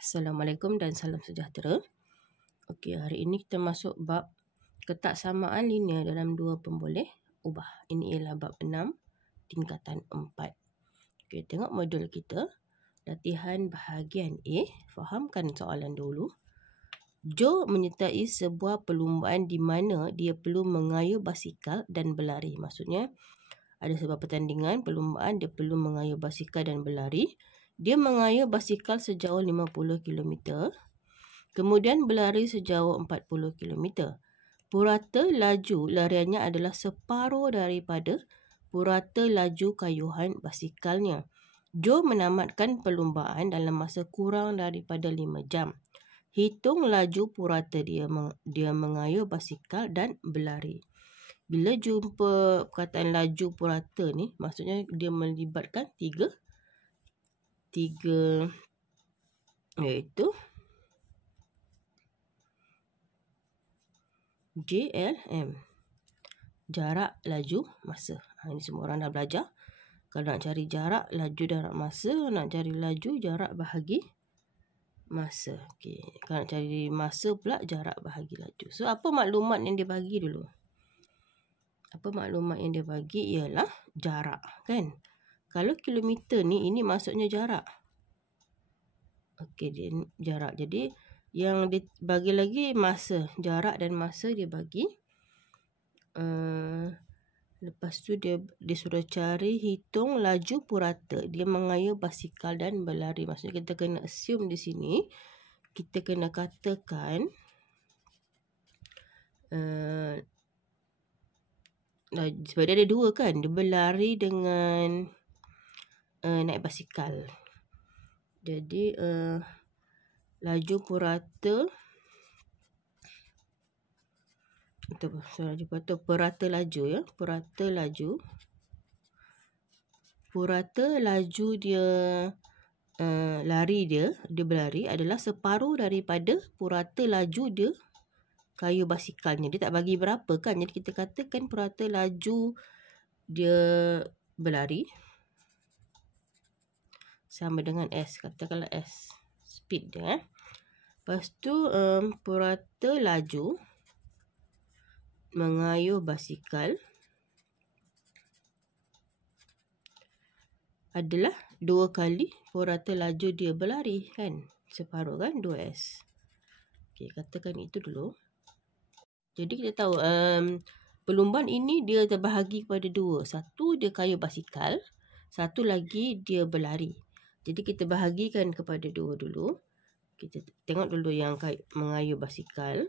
Assalamualaikum dan salam sejahtera. Okey, hari ini kita masuk bab ketaksamaan linear dalam dua pemboleh ubah. Ini ialah bab 6 tingkatan 4. Okey, tengok modul kita. Latihan bahagian A. Fahamkan soalan dulu. Joe menyertai sebuah perlumbaan di mana dia perlu mengayuh basikal dan berlari. Maksudnya ada sebuah pertandingan perlumbaan, dia perlu mengayuh basikal dan berlari. Dia mengayuh basikal sejauh 50 km, kemudian berlari sejauh 40 km. Purata laju lariannya adalah separuh daripada purata laju kayuhan basikalnya. Joe menamatkan perlumbaan dalam masa kurang daripada 5 jam. Hitung laju purata dia mengayuh basikal dan berlari. Bila jumpa perkataan laju purata ni, maksudnya dia melibatkan tiga iaitu JLM, jarak laju masa. Ini semua orang dah belajar. Kalau nak cari jarak laju jarak masa, nak cari laju jarak bahagi masa. Okey, kalau nak cari masa pula jarak bahagi laju. So apa maklumat yang dia bagi dulu? Apa maklumat yang dia bagi ialah jarak, kan? Kalau kilometer ni, ini maksudnya jarak. Okey, dia jarak. Jadi yang dia bagi lagi masa, jarak dan masa dia bagi. Lepas tu dia suruh cari hitung laju purata. Dia mengayuh basikal dan berlari. Maksudnya kita kena assume di sini, kita kena katakan sebab dia ada dua, kan? Dia berlari dengan naik basikal. Jadi laju purata purata laju, ya. Purata laju dia dia berlari adalah separuh daripada purata laju dia kayuh basikalnya. Dia tak bagi berapa, kan? Jadi kita katakan purata laju dia berlari sama dengan S. Katakanlah S, speed dia. Lepas tu purata laju mengayuh basikal adalah 2 kali purata laju dia berlari, kan? Separuh, kan? 2S. Okey, katakan itu dulu. Jadi kita tahu perlumbaan ini dia terbahagi kepada 2. Satu dia kayuh basikal, satu lagi dia berlari. Jadi kita bahagikan kepada 2 dulu. Kita tengok dulu yang mengayuh basikal.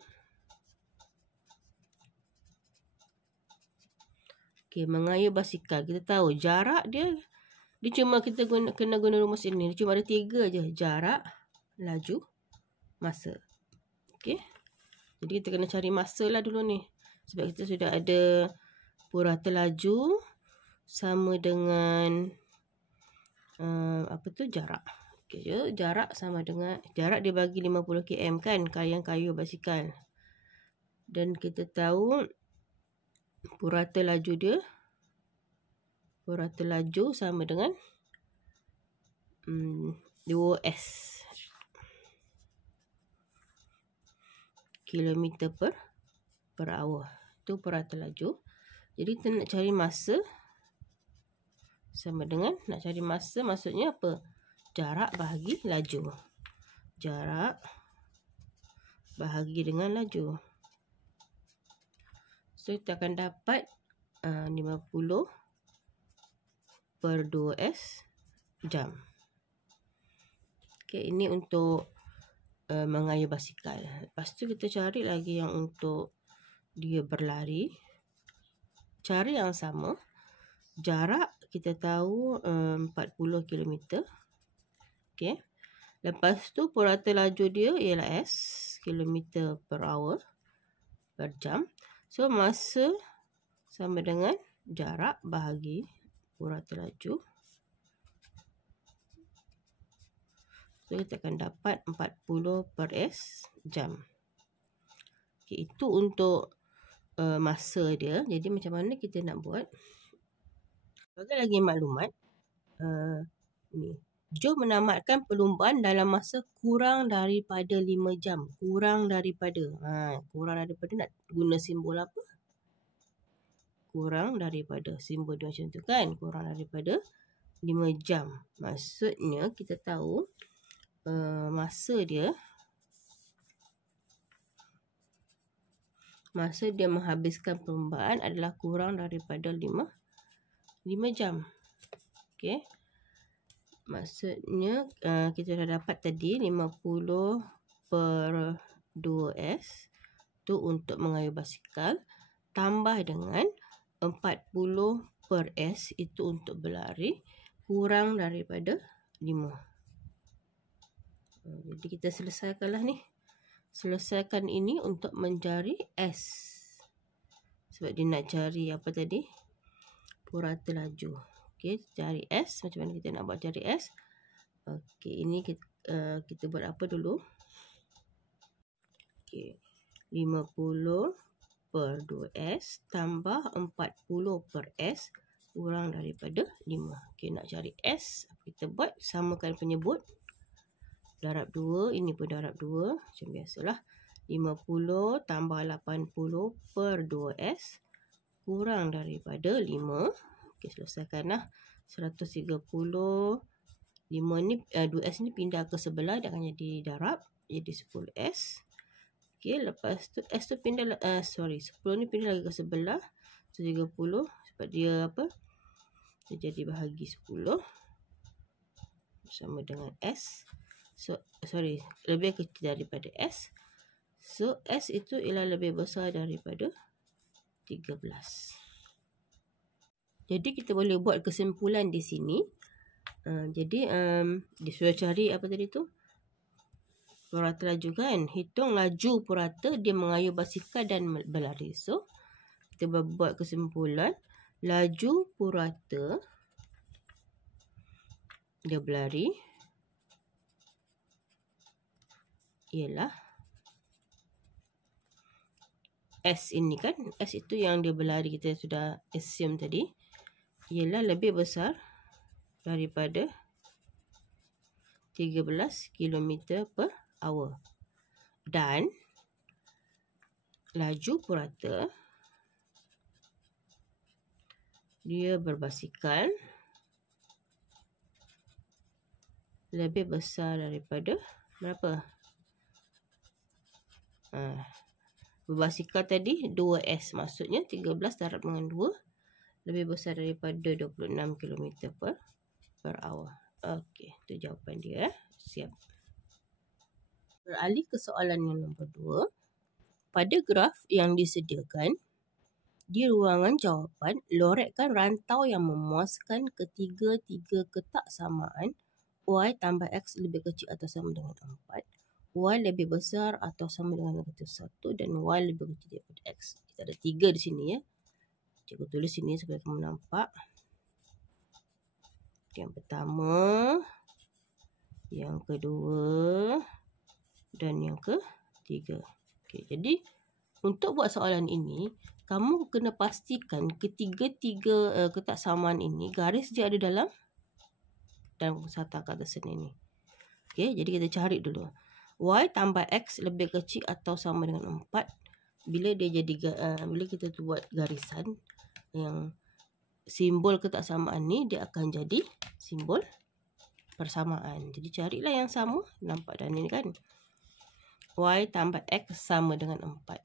Okey, mengayuh basikal. Kita tahu jarak dia cuma kita kena guna rumus ini. Dia cuma ada 3 je. Jarak, laju, masa. Okey. Jadi kita kena cari masa lah dulu ni. Sebab kita sudah ada purata laju sama dengan jarak. Okey, jarak sama dengan jarak dia bagi 50 km, kan? Yang kayuh basikal. Dan kita tahu purata laju sama dengan 2S kilometer per hour. Itu purata laju. Jadi kita nak cari masa sama dengan, nak cari masa maksudnya apa? Jarak bahagi laju. Jarak bahagi dengan laju. So kita akan dapat 50 per 2S jam. Okey, ini untuk mengayuh basikal. Lepas tu kita cari lagi yang untuk dia berlari. Cara yang sama. Jarak kita tahu 40 km. Okey. Lepas tu purata laju dia ialah S, kilometer per hour, per jam. So masa sama dengan jarak bahagi purata laju. So kita akan dapat 40 per S jam. Okay, itu untuk masa dia. Jadi macam mana kita nak buat? Bagi lagi maklumat. Ni. Jom menamatkan perlumbaan dalam masa kurang daripada 5 jam. Kurang daripada. Kurang daripada nak guna simbol apa? Kurang daripada. Simbol dia macam tu kan. Kurang daripada 5 jam. Maksudnya kita tahu masa dia menghabiskan perlumbaan adalah kurang daripada 5 jam. Okey. Maksudnya kita dah dapat tadi 50 per 2S tu untuk mengayuh basikal, tambah dengan 40 per S itu untuk berlari, kurang daripada 5. Jadi kita selesaikanlah ni. Selesaikan ini untuk mencari S. Sebab dia nak cari apa tadi? Purata laju. Okey, cari S. Macam mana kita nak buat cari S? Okey, ini kita buat apa dulu? Okey, 50 per 2S tambah 40 per S kurang daripada 5. Okey, nak cari S, kita buat samakan penyebut. Darab 2, ini pun darab 2. Macam biasalah. 50 tambah 80 per 2S kurang daripada 5. Okey, selesaikanlah. 130. 5 ni 2S ni pindah ke sebelah, dia akan jadi darab, jadi 10S. Okey, lepas tu S tu pindah 10 ni pindah lagi ke sebelah. 130 sebab dia apa? Dia jadi bahagi 10 sama dengan S. So lebih kecil daripada S. So S itu ialah lebih besar daripada 13. Jadi kita boleh buat kesimpulan di sini. Jadi dia sudah cari apa tadi tu? Purata laju kan. Hitung laju purata dia mengayuh basikal dan berlari. So kita buat kesimpulan. Laju purata dia berlari ialah S ini kan. S itu yang dia berlari, kita sudah assume tadi, ialah lebih besar daripada 13 km per hour. Dan laju purata dia berbasikal lebih besar daripada berapa? Berbasikal tadi 2S, maksudnya 13 darab dengan 2 lebih besar daripada 26 km per hour. Okey, itu jawapan dia. Siap. Beralih ke soalan yang nombor 2. Pada graf yang disediakan, di ruangan jawapan, lorekkan rantau yang memuaskan ketiga-tiga ketak samaan Y tambah X lebih kecil atau sama dengan 4, Y lebih besar atau sama dengan negatif 1 dan Y lebih kecil daripada X. Kita ada 3 di sini ya. Cikgu tulis sini supaya kamu nampak. Yang pertama, yang kedua dan yang ketiga. Okey, jadi untuk buat soalan ini, kamu kena pastikan ketiga-tiga ketak samaan ini garis dia ada dalam sata kata sen ini. Okey, jadi kita cari dulu. Y tambah X lebih kecil atau sama dengan 4. Bila kita tu buat garisan yang simbol ketak samaan ni, dia akan jadi simbol persamaan. Jadi carilah yang sama. Nampak dan ini kan. Y tambah X sama dengan 4.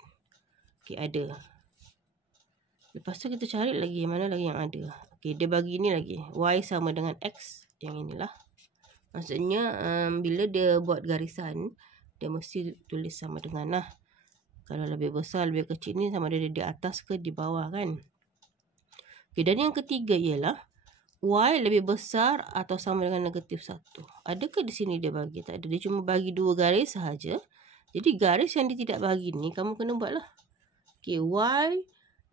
Okey, ada. Lepas tu kita cari lagi mana lagi yang ada. Okey, dia bagi ni lagi. Y sama dengan X. Yang inilah. Maksudnya bila dia buat garisan, dia mesti tulis sama dengan lah. Kalau lebih besar, lebih kecil ni sama ada di atas ke di bawah kan. Okay, dan yang ketiga ialah Y lebih besar atau sama dengan negatif 1. Adakah di sini dia bagi? Tak ada. Dia cuma bagi 2 garis sahaja. Jadi garis yang dia tidak bagi ni, kamu kena buat lah. Okay, Y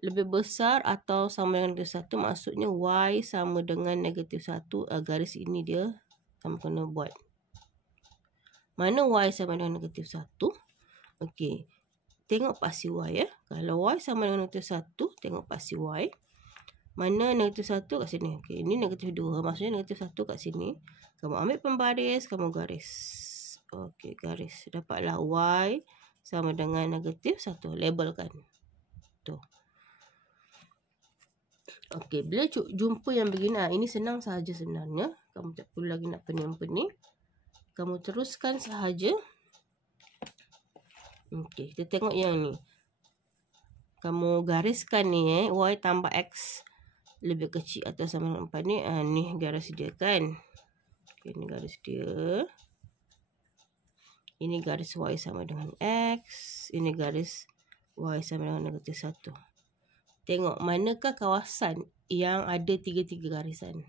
lebih besar atau sama dengan negatif 1. Maksudnya Y sama dengan negatif 1. Garis ini dia kamu kena buat. Mana Y sama dengan negatif 1? Okey. Tengok pasti Y ya. Kalau Y sama dengan negatif 1, tengok pasti Y. Mana negatif 1 kat sini? Okey, ini negatif 2. Maksudnya negatif 1 kat sini. Kamu ambil pembaris, kamu garis. Okey, garis. Dapatlah Y sama dengan negatif 1. Labelkan. Tu. Okey, bila jumpa yang begini, ini senang sahaja sebenarnya. Kamu tak perlu lagi nak pening-pening. Kamu teruskan sahaja. Okey, kita tengok yang ni. Kamu gariskan ni Y tambah X lebih kecil atau sama dengan 4 ni. Ni garis dia kan. Okay, ni garis dia. Ini garis Y sama dengan X. Ini garis Y sama dengan negatif 1. Tengok manakah kawasan yang ada 3-3 garisan.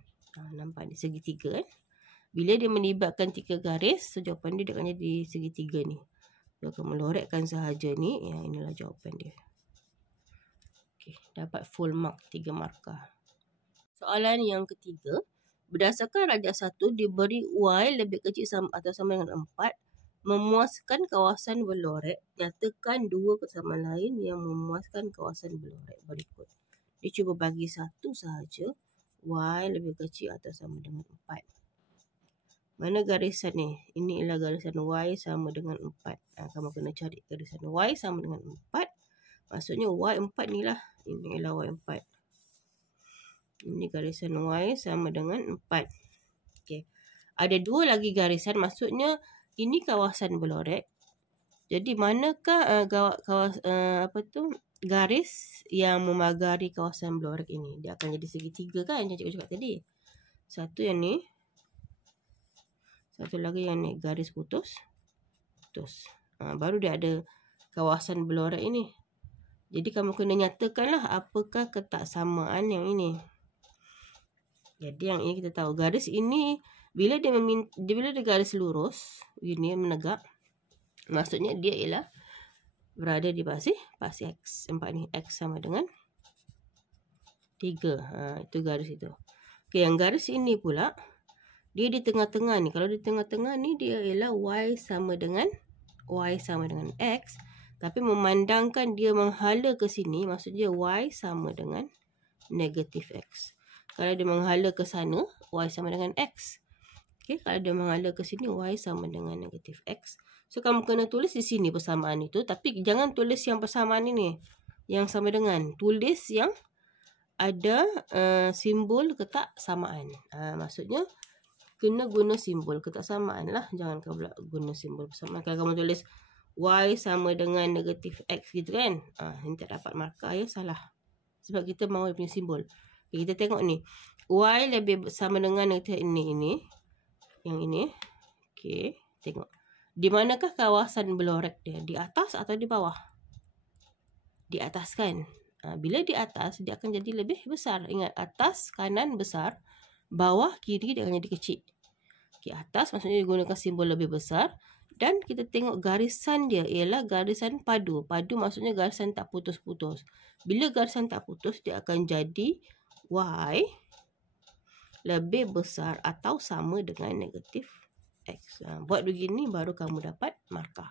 Nampak ni segitiga kan. Bila dia melibatkan 3 garis, so jawapan dia akan jadi segitiga ni. So, kamu lorekkan sahaja ni. Inilah jawapan dia. Okay, dapat full mark 3 markah. Soalan yang ketiga, berdasarkan radius 1 diberi Y lebih kecil atau sama dengan 4, memuaskan kawasan berlorek, nyatakan dua kesamaan lain yang memuaskan kawasan berlorek berikut. Dia cuba bagi satu sahaja, Y lebih kecil atau sama dengan 4. Mana garisan ni? Ini ialah garisan Y sama dengan 4. Kamu kena cari garisan Y sama dengan 4. Maksudnya Y4 ni lah. Ini ialah Y4. Ini garisan Y sama dengan 4. Okay. Ada dua lagi garisan. Maksudnya ini kawasan berlorek. Jadi manakah garis yang memagari kawasan berlorek ini? Dia akan jadi segitiga kan? Yang cikgu cakap tadi. Satu yang ni. Satu lagi yang ni. Garis putus. Baru dia ada kawasan berlorek ini. Jadi kamu kena nyatakanlah apakah ketaksamaan yang ini. Jadi yang ini kita tahu garis ini bila dia garis lurus ini menegak, maksudnya dia ialah berada di pasi X. 4 ni X sama dengan 3. Itu garis itu. Okey, yang garis ini pula dia di tengah-tengah ni. Kalau di tengah-tengah ni dia ialah Y sama dengan X, tapi memandangkan dia menghala ke sini, maksudnya Y sama dengan negatif X. Kalau dia menghala ke sana, Y sama dengan X. Okay, kalau dia menghala ke sini, Y sama dengan negatif X. So, kamu kena tulis di sini persamaan itu. Tapi jangan tulis yang persamaan ini. Yang sama dengan. Tulis yang ada simbol ketaksamaan. Maksudnya, kena guna simbol ketaksamaan lah. Jangan kamu guna simbol persamaan. Kalau kamu tulis Y sama dengan negatif X gitu kan. Ini tak dapat markah ya, salah. Sebab kita mahu punya simbol. Kita tengok ni. Y lebih sama dengan ini. Yang ini. Okey. Tengok. Di manakah kawasan berlorek dia? Di atas atau di bawah? Di atas kan? Bila di atas, dia akan jadi lebih besar. Ingat, atas kanan besar. Bawah kiri dia akan jadi kecil. Okey, atas maksudnya gunakan simbol lebih besar. Dan kita tengok garisan dia ialah garisan padu. Padu maksudnya garisan tak putus-putus. Bila garisan tak putus, dia akan jadi Y lebih besar atau sama dengan negatif X. Buat begini baru kamu dapat markah.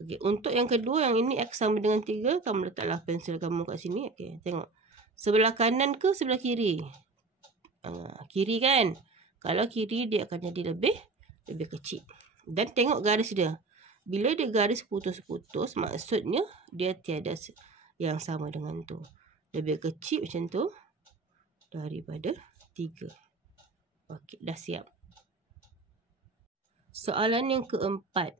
Okay, untuk yang kedua, yang ini X sama dengan 3. Kamu letaklah pensel kamu kat sini. Okay, tengok. Sebelah kanan ke sebelah kiri? Kiri kan? Kalau kiri dia akan jadi lebih kecil. Dan tengok garis dia. Bila dia garis putus-putus, maksudnya dia tiada yang sama dengan tu. Lebih kecil macam tu daripada 3. Okey, dah siap. Soalan yang keempat.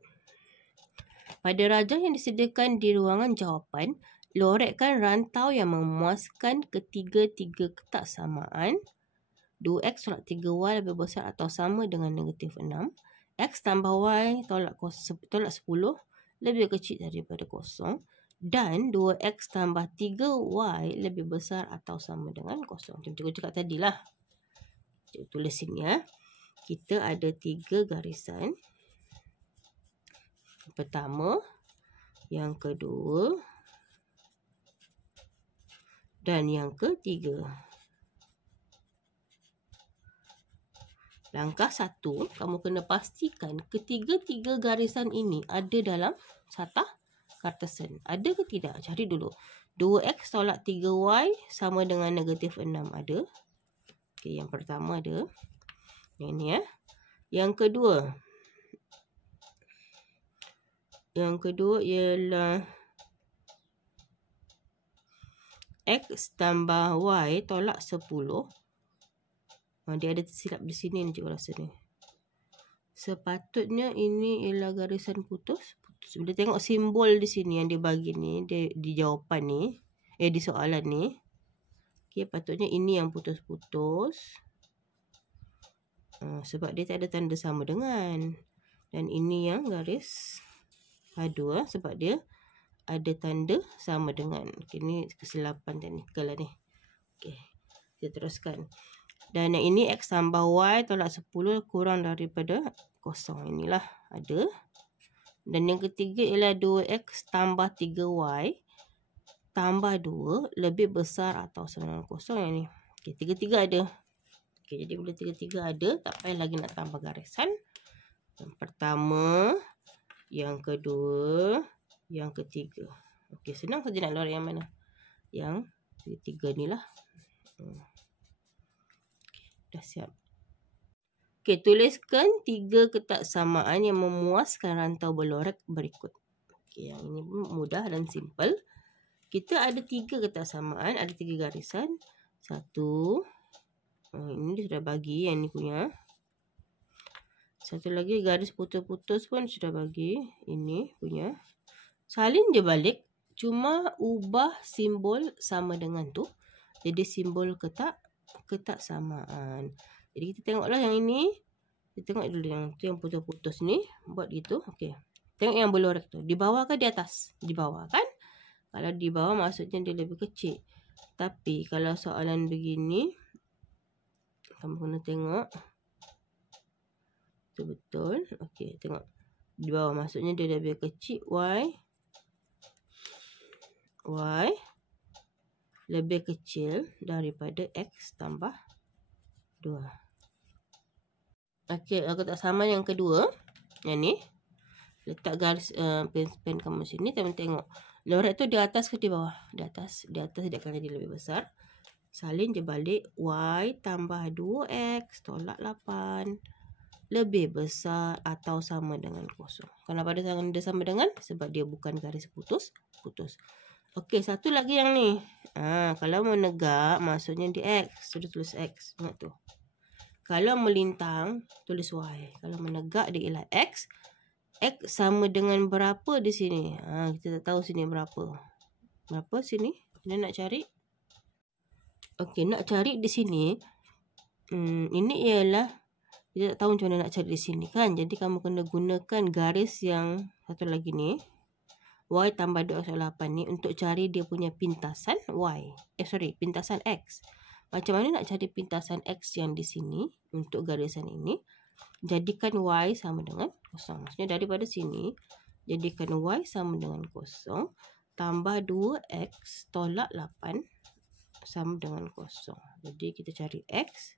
Pada rajah yang disediakan di ruangan jawapan, lorekkan rantau yang memuaskan ketiga-tiga ketaksamaan. 2X tolak 3Y lebih besar atau sama dengan negatif 6. X tambah Y tolak 10 lebih kecil daripada 0. Dan 2X tambah 3Y lebih besar atau sama dengan 0. Macam cikgu cakap tadi lah. Cikgu tulis sini ya. Kita ada 3 garisan. Yang pertama, yang kedua, dan yang ketiga. Langkah 1, kamu kena pastikan ketiga-tiga garisan ini ada dalam Cartesian. Ada ke tidak? Cari dulu. 2x tolak 3y sama dengan negatif 6. Ada. Okey, yang pertama ada. Yang ni ya. Yang kedua ialah x tambah y tolak 10. Dia ada silap di sini ni cikgu rasa ni. Sepatutnya ini ialah garisan putus. Bila tengok simbol di sini yang dia bagi ni, di jawapan ni, di soalan ni. Okey, patutnya ini yang putus-putus. Sebab dia tak ada tanda sama dengan. Dan ini yang garis padu sebab dia ada tanda sama dengan. Okay, ni kesilapan teknikal lah ni. Okay, kita teruskan. Dan yang ini x tambah y tolak 10 kurang daripada 0. Inilah ada. Dan yang ketiga ialah 2x tambah 3y tambah 2 lebih besar atau sama dengan 0. Yang ni. Okay, tiga-tiga ada. Okay, jadi bila tiga-tiga ada, tak payah lagi nak tambah garisan. Yang pertama, yang kedua, yang ketiga. Okey, senang saja nak lorek yang mana? Yang ketiga ni lah. Dah siap. Okey, tuliskan 3 ketaksamaan yang memuaskan rantau berlorek berikut. Okey, yang ini pun mudah dan simple. Kita ada 3 ketaksamaan, ada 3 garisan. 1. Ini dia sudah bagi yang ni punya. Satu lagi garis putus-putus pun sudah bagi. Ini punya. Salin je balik. Cuma ubah simbol sama dengan tu. Jadi simbol ketaksamaan. Jadi kita tengoklah yang ini. Kita tengok dulu yang tu yang putus-putus ni. Buat gitu. Okey. Tengok yang berlorek tu. Di bawah ke di atas? Di bawah kan? Kalau di bawah maksudnya dia lebih kecil. Tapi kalau soalan begini. Kamu kena tengok. Betul. Okey, tengok. Di bawah maksudnya dia lebih kecil. Y lebih kecil daripada X tambah 2. Okey, aku tak sama yang kedua. Yang ni. Letak garis pen kamu sini. Teman tengok. Lorek tu di atas ke di bawah? Di atas. Di atas dia akan jadi lebih besar. Salin je balik. Y tambah 2X tolak 8. Lebih besar atau sama dengan 0. Kenapa dia sama dengan? Sebab dia bukan garis putus. Okey, satu lagi yang ni. Kalau menegak, maksudnya di X. Sudah tulis X. Ingat tu. Kalau melintang, tulis Y. Kalau menegak, dia ialah X. X sama dengan berapa di sini? Kita tak tahu sini berapa. Berapa sini? Kita nak cari. Okey, nak cari di sini. Ini ialah kita tak tahu macam mana nak cari di sini kan. Jadi kamu kena gunakan garis yang satu lagi ni. Y tambah 2 8 ni untuk cari dia punya pintasan Y. Pintasan X. Macam mana nak cari pintasan X yang di sini untuk garisan ini? Jadikan Y sama dengan 0. Maksudnya daripada sini, jadikan Y sama dengan 0. Tambah 2X tolak 8 sama dengan 0. Jadi kita cari X.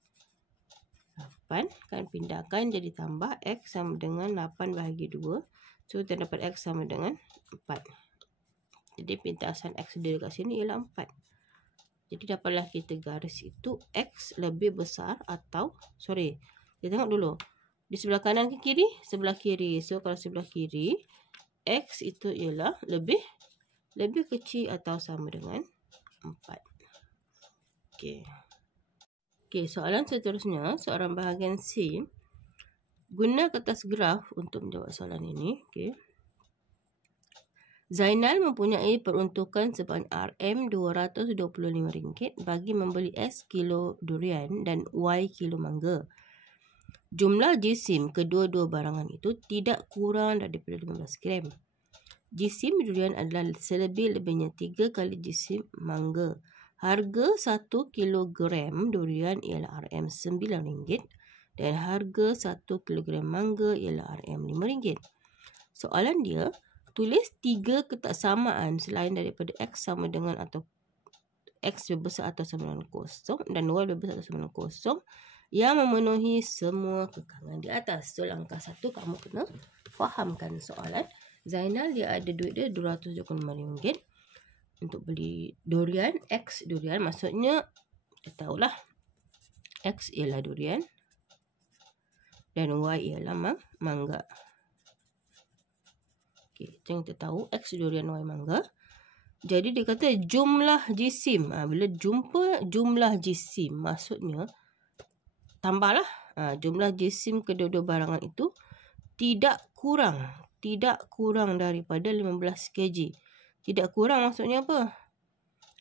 8 kan pindahkan jadi tambah X sama dengan 8 bahagi 2. So kita dapat X sama dengan 4. Jadi pintasan X dia dekat sini ialah 4. Jadi dapatlah kita garis itu X lebih besar atau kita tengok dulu. Di sebelah kanan ke kiri? Sebelah kiri. So kalau sebelah kiri X itu ialah lebih kecil atau sama dengan 4. Okey. Okey, soalan seterusnya, soalan bahagian C. Guna kertas graf untuk menjawab soalan ini. Okey. Zainal mempunyai peruntukan sebanyak RM225 bagi membeli S kilo durian dan Y kilo mangga. Jumlah jisim kedua-dua barangan itu tidak kurang daripada 15 gram. Jisim durian adalah selebih-lebihnya 3 kali jisim mangga. Harga 1 kilogram durian ialah RM9 dan harga 1 kilogram mangga ialah RM5. Soalan dia, tulis 3 ketaksamaan selain daripada X sama dengan atau X lebih besar atau sama dengan 0 dan Y lebih besar atau sama dengan 0 yang memenuhi semua kekangan di atas. So langkah 1 kamu kena fahamkan soalan Zainal dia ada duit dia RM225 untuk beli durian. X durian, maksudnya kita tahulah X ialah durian dan Y ialah mangga. Okey, macam kita tahu X durian, Y mangga. Jadi dia kata jumlah jisim. Bila jumpa jumlah jisim, maksudnya tambahlah jumlah jisim kedua-dua barangan itu tidak kurang daripada 15 kg. Tidak kurang maksudnya apa?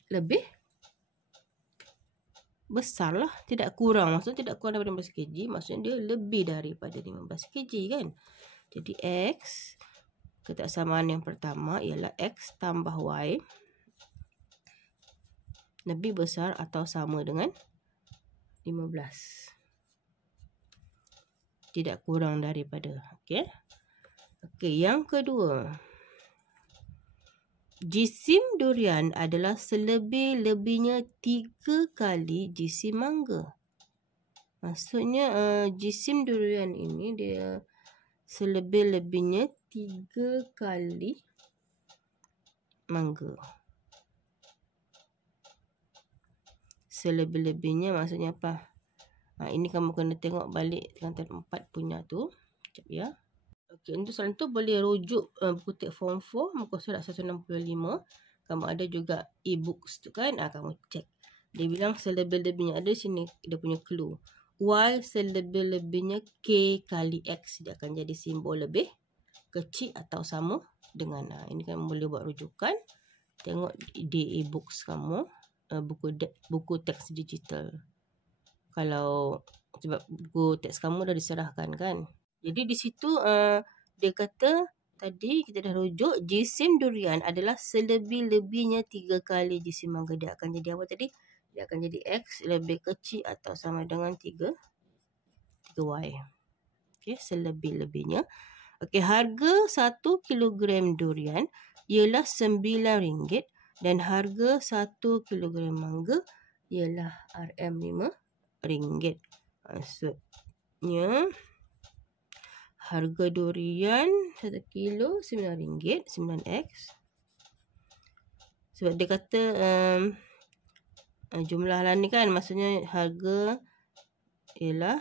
Lebih besar lah. Tidak kurang maksudnya tidak kurang daripada 15 kg, maksudnya dia lebih daripada 15 kg kan. Jadi X, ketaksamaan yang pertama ialah X tambah Y lebih besar atau sama dengan 15. Tidak kurang daripada. Okey. Okey, yang kedua. Jisim durian adalah selebih-lebihnya 3 kali jisim mangga. Maksudnya jisim durian ini dia selebih-lebihnya 3 kali mangga. Selebih-lebihnya maksudnya apa? Ini kamu kena tengok balik kantan 4 punya tu. Sekejap ya. Okey, untuk soalan tu boleh rujuk buku teks form 4 muka surat 165. Kamu ada juga e-books tu kan. Kamu cek. Dia bilang selebih-lebihnya, ada sini dia punya clue. Y selebih-lebihnya K kali X. Dia akan jadi simbol lebih kecil atau sama dengan. Ini kamu boleh buat rujukan. Tengok di e-books kamu. Buku teks digital. Kalau sebab buku teks kamu dah diserahkan kan. Jadi di situ dia kata tadi kita dah rujuk jisim durian adalah selebih-lebihnya 3 kali jisim mangga. Dia akan jadi apa tadi? Dia akan jadi X lebih kecil atau sama dengan 3Y. Okey, selebih-lebihnya. Okey, harga 1 kilogram durian ialah RM9 dan harga 1 kilogram mangga ialah RM5. Maksudnya harga durian 1 kilo RM9, 9X. Sebab dia kata jumlah lah ni kan, maksudnya harga ialah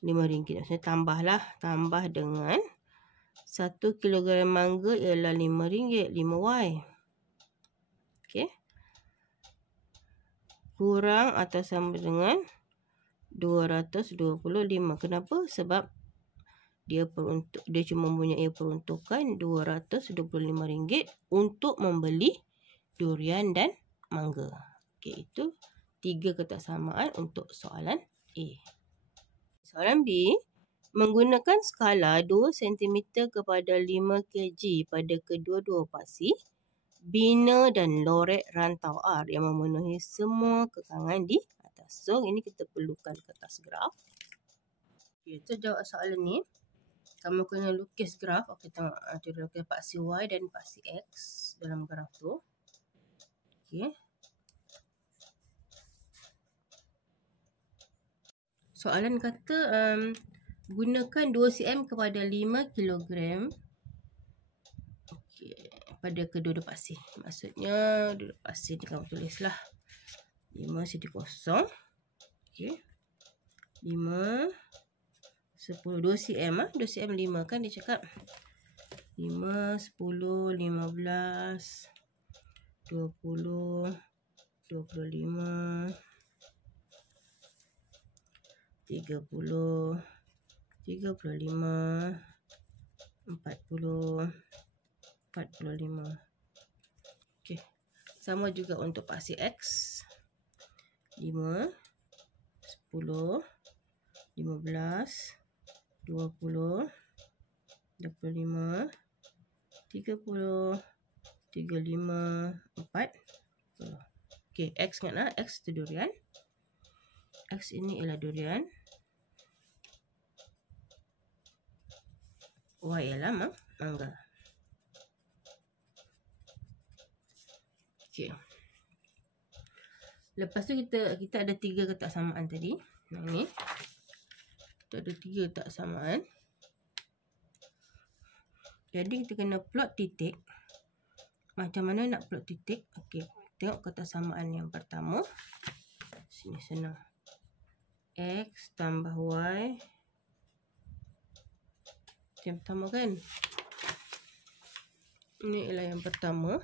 RM5. Maksudnya tambah dengan 1 kilogram mangga ialah RM5, 5Y. Okey. Kurang atau sama dengan 225. Kenapa? Sebab dia cuma mempunyai peruntukan RM225 untuk membeli durian dan mangga. Okey, itu 3 ketaksamaan untuk soalan A. Soalan B, menggunakan skala 2 cm kepada 5 kg pada kedua-dua paksi, bina dan lorek rantau R yang memenuhi semua kekangan di atas. So, ini kita perlukan kertas graf. Okay, kita jawab soalan ni. Kamu kena lukis graf. Okey, tengok. Kita lukis paksi Y dan paksi X dalam graf tu. Okey. Soalan kata gunakan 2 cm kepada 5 kg. Okey, pada kedua-dua paksi. Maksudnya dua paksi ni kamu tulislah 5 sidi kosong. Okey. 5 10 2 cm 2 cm 5 kan dia cakap 5 10 15 20 25 30 35 40 45. Okey. Sama juga untuk paksi X. 5 10 15 20 25 30 35 40. Okey, X ingatlah, X tu durian. X ini ialah durian. Y ialah mangga. Okey. Lepas tu kita ada 3 ketaksamaan tadi. Ni. Kita ada 3 ketaksamaan. Jadi kita kena plot titik. Macam mana nak plot titik? Okey, tengok kesamaan yang pertama. Sini senang. X tambah Y. Yang pertama kan? Ini ialah yang pertama.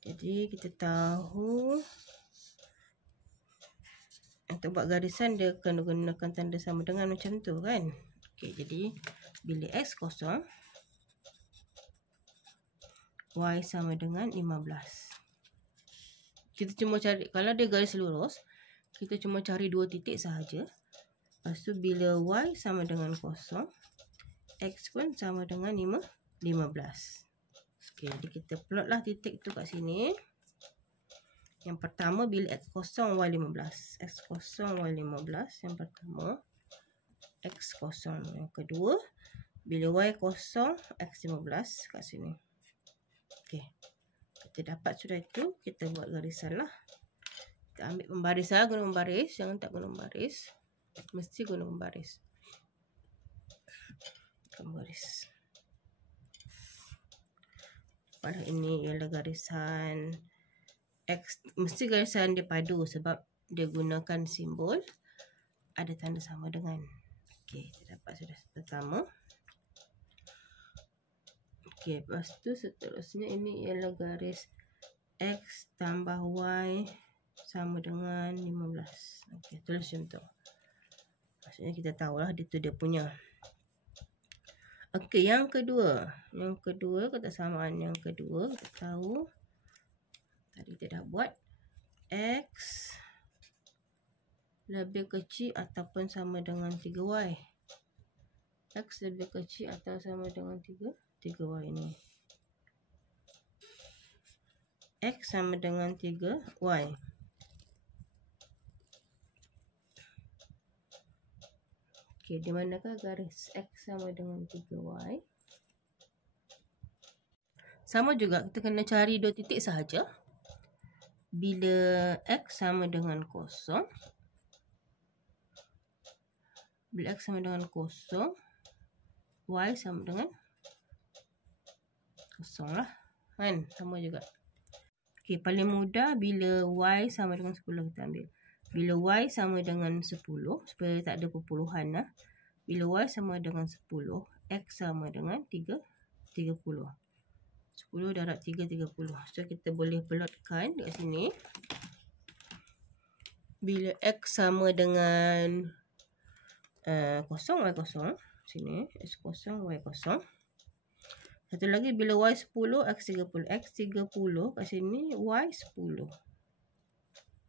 Jadi kita tahu untuk buat garisan dia kena gunakan tanda sama dengan macam tu kan. Okey, jadi bila X kosong, Y sama dengan 15. Kita cuma cari, kalau dia garis lurus, kita cuma cari 2 titik sahaja. Lepas tu bila Y sama dengan kosong, X pun sama dengan 15. Okey, jadi kita plot lah titik tu kat sini. Yang pertama bila X kosong, Y 15. X kosong, Y 15 yang pertama. X kosong yang kedua. Bila Y kosong, X 15 kat sini. Okey, kita dapat sudah itu. Kita buat garisan lah. Kita ambil pembaris lah, guna pembaris. Jangan tak guna pembaris. Mesti guna pembaris. Pembaris. Pada ini ialah garisan X. Mesti garisan dia padu sebab dia gunakan simbol ada tanda sama dengan. Okey, kita dapat sudah pertama. Okey, lepas tu seterusnya ini ialah garis X tambah Y sama dengan 15. Okey, tulis macam tu. Maksudnya kita tahulah itu dia punya. Okey, yang kedua. Yang kedua, kesamaan yang kedua kita tahu. Tadi kita dah buat. X lebih kecil ataupun sama dengan 3Y. X lebih kecil atau sama dengan 3Y ini. X sama dengan 3Y. Okey, di manakah garis X sama dengan 3Y? Sama juga, kita kena cari 2 titik sahaja. Bila X sama dengan kosong. Bila X sama dengan kosong, Y sama dengan kosong lah. Kan? Sama juga. Okey, paling mudah bila Y sama dengan 10 kita ambil. Bila Y sama dengan 10, supaya tak ada perpuluhan lah. Bila Y sama dengan 10, X sama dengan 30. 10 darab 3, 30. So, kita boleh plotkan dekat sini. Bila X sama dengan kosong, Y kosong. Sini, X kosong, Y kosong. Satu lagi, bila Y 10, X 30. X 30 kat sini, Y 10.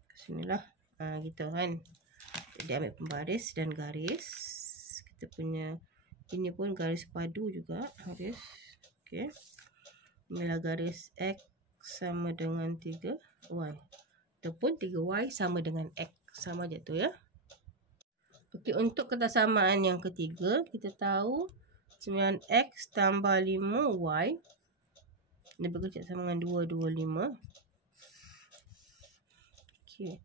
Kat sinilah. Gitu kan. Jadi ambil pembaris dan garis. Kita punya ini pun garis padu juga. Garis. Okey. Inilah garis X sama dengan 3Y. Ataupun 3Y sama dengan X. Sama je tu ya. Okey, untuk kesamaan yang ketiga, kita tahu 9X tambah 5Y lebih kecil sama dengan 225. Okey.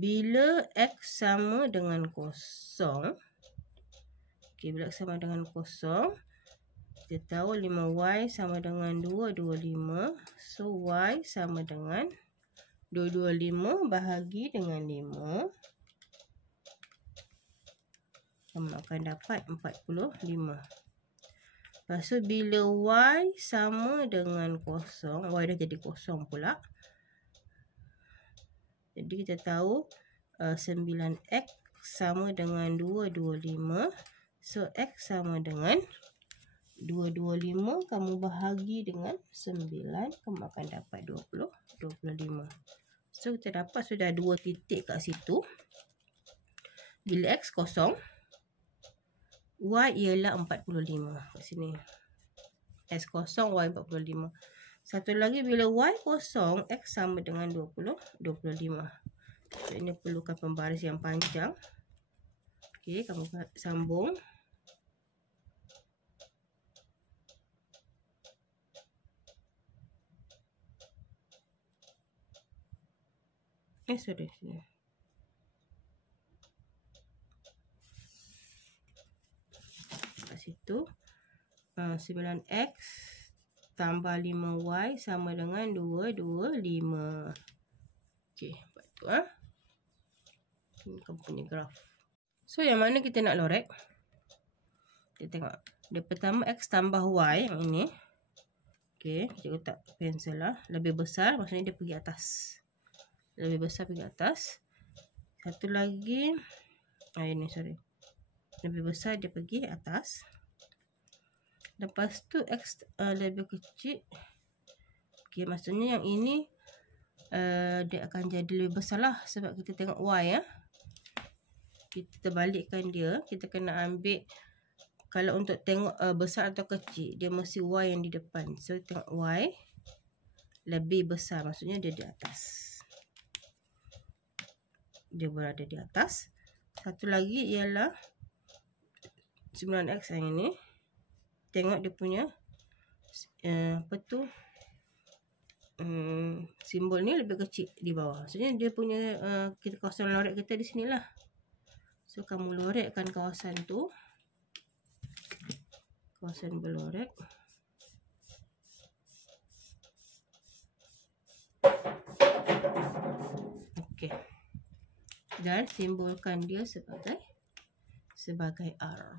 Bila X sama dengan kosong. Okey, bila X sama dengan kosong, kita tahu 5Y sama dengan 225. So, Y sama dengan 225 bahagi dengan 5. Kamu akan dapat 45. Lepas tu, bila Y sama dengan kosong, Y dah jadi kosong pula. Jadi, kita tahu 9X sama dengan 225. So, X sama dengan 225. Kamu bahagi dengan 9. Kamu akan dapat 25. So, kita dapat sudah 2 titik kat situ. Bila X kosong, Y ialah 45 kat sini. X kosong, Y 45. Satu lagi, bila Y kosong, X sama dengan 25. So, ini perlukan pembaris yang panjang. Okey, kamu sambung. Sorry. Kat situ 9X tambah 5Y sama dengan 225. Okey, buat tu Ini kamu punya graf. So yang mana kita nak lorek? Kita tengok. Dia pertama X tambah Y yang ini. Okey, kita letak pensel lah. Lebih besar maksudnya dia pergi atas. Lebih besar pergi atas. Satu lagi. Ini sorry. Lebih besar dia pergi atas. Lepas tu X lebih kecil. Okey, maksudnya yang ini dia akan jadi lebih besar lah. Sebab kita tengok Y kita terbalikkan dia. Kita kena ambil. Kalau untuk tengok besar atau kecil, dia mesti Y yang di depan. So, tengok Y lebih besar. Maksudnya dia di atas. Dia berada di atas. Satu lagi ialah 9X yang ini. Tengok dia punya simbol ni lebih kecil di bawah. Maksudnya dia punya kawasan lorek kita di sinilah. So, kamu lorekkan kawasan tu. Kawasan berlorek. Okey. Dan simbolkan dia sebagai R.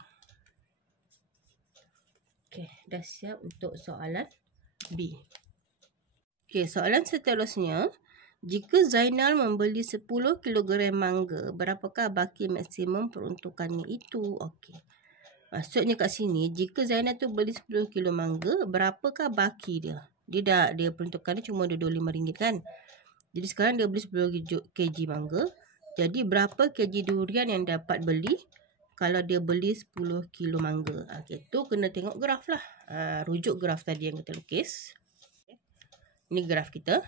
Okey, dah siap untuk soalan B. Okey, soalan seterusnya. Jika Zainal membeli 10 kg mangga, berapakah baki maksimum peruntukannya itu? Okey. Maksudnya kat sini, jika Zainal tu beli 10 kg mangga, berapakah baki dia? Dia peruntukannya cuma ada RM25 kan? Jadi sekarang dia beli 10 kg mangga. Jadi berapa kg durian yang dapat beli kalau dia beli 10 kg mangga? Okay, tu kena tengok graf lah. Rujuk graf tadi yang kita lukis. Ini graf kita.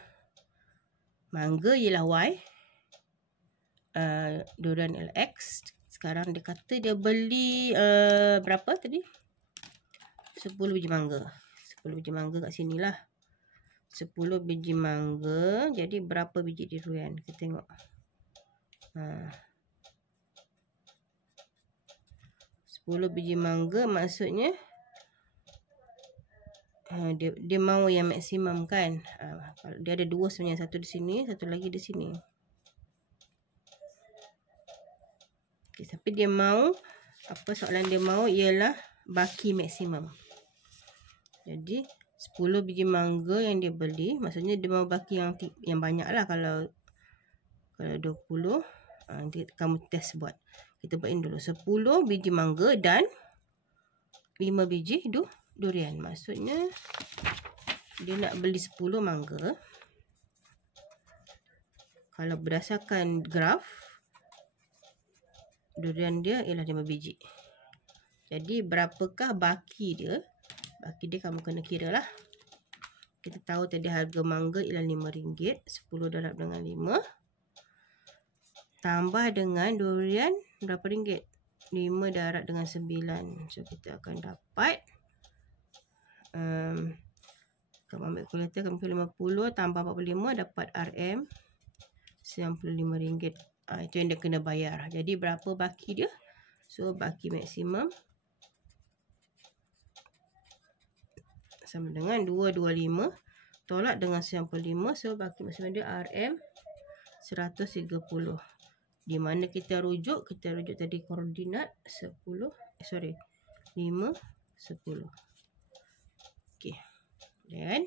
Mangga ialah Y. Durian ialah X. Sekarang dia kata dia beli berapa tadi? 10 biji mangga. 10 biji mangga kat sini lah. 10 biji mangga. Jadi berapa biji durian? Kita tengok. 10 biji mangga maksudnya dia mau yang maksimum kan. Dia ada dua sebenarnya. Satu di sini, satu lagi di sini. Okay, tapi dia mau, soalan dia mau ialah baki maksimum. Jadi 10 biji mangga yang dia beli, maksudnya dia mau baki yang banyak lah. Kalau 20, nanti kamu test buat. Kita buatin dulu 10 biji mangga dan 5 biji durian. Maksudnya dia nak beli 10 mangga. Kalau berdasarkan graf, durian dia ialah 5 biji. Jadi berapakah baki dia? Baki dia kamu kena kira lah. Kita tahu tadi harga mangga ialah RM5. 10 darab dengan 5. Tambah dengan durian berapa ringgit? 5 darab dengan 9. So kita akan dapat kamu ambil kalkulator, kamu pilih 50 tambah 45 dapat RM RM95. Itu yang dia kena bayar. Jadi berapa baki dia? So baki maksimum sama dengan 225 tolak dengan 95. So baki maksimum dia RM130. Di mana kita rujuk tadi koordinat 5, 10. Okey. Dan